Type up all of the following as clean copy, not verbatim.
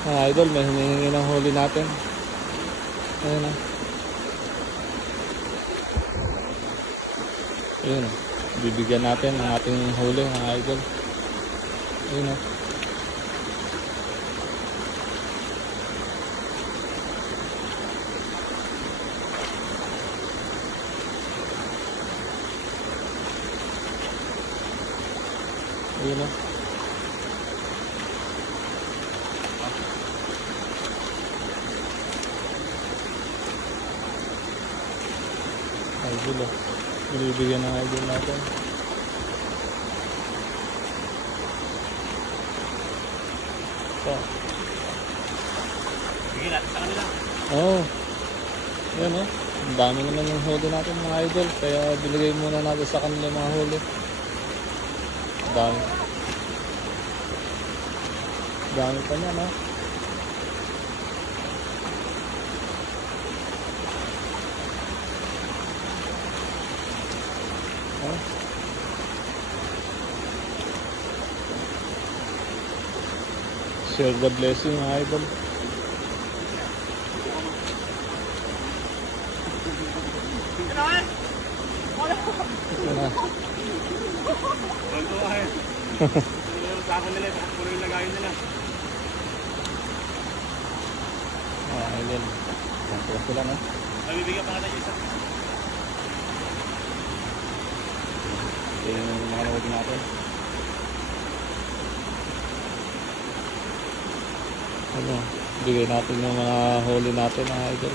Mga idol, may hinihingi ng huli natin. Ayun o. Ayun o. Bibigyan natin ng ating huli mga idol. Ayun o. Ayun o. Idol o. Binibigyan ng idol natin. Ito. Bigyan natin sa kanila. Oo. Yan o. Ang dami naman yung huli natin mga idol. Kaya binigay muna natin sa kanila mga huli. Dami. Dami pa niya no. Oh. Share the blessing mga idol. Ito na. Walang tuwa eh. Ito yung sako nila, puro yung lagayin nila. Idol. Yan po sila no. Ay, bibigyan pa natin yung isa. Ito yung mga nahuli natin. Ano, bigay natin yung mga huli natin mga idol.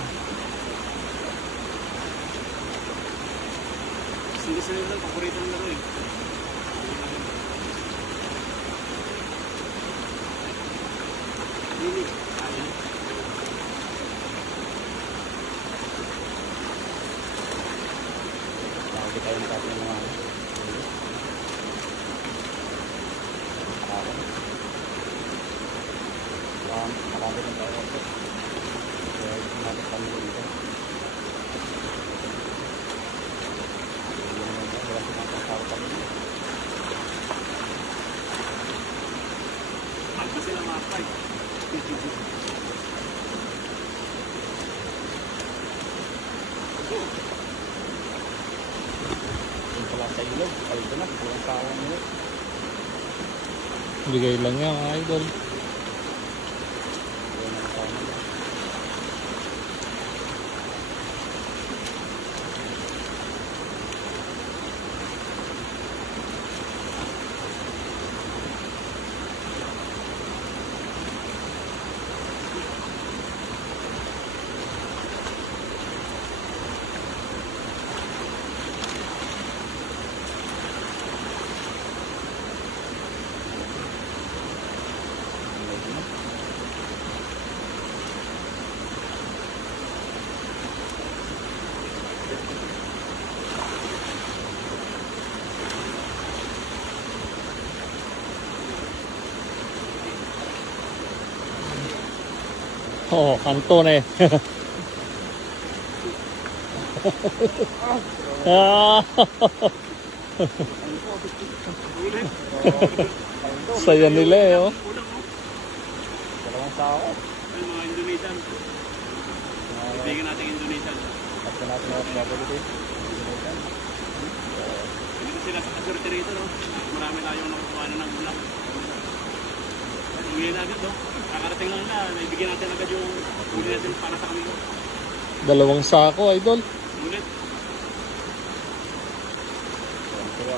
Gusto nila, paborito nila ko eh. Lili. Ayan. Lagi tayo natin ng mga marami rin tayo ito. Kaya natin kami dito. Magpa sila makakay. Yung pala sa ilog, palito na, pulang sawang nila. Bigay lang yan mga idol. Oo, kanto na eh. Saya nila eh oh. Kulang oh. Dalawang sako. Ay, mga Indonesian. Bibigyan natin Indonesian. At natin na mabalik. Hindi ko sila sa kaswerte rito no. Marami tayong nakukuha na ng ulam. Uwi na agad no. Kakarating lang na, naibigyan natin agad yung huli natin para sa kanila. Dalawang sako idol. Ulit. Kaya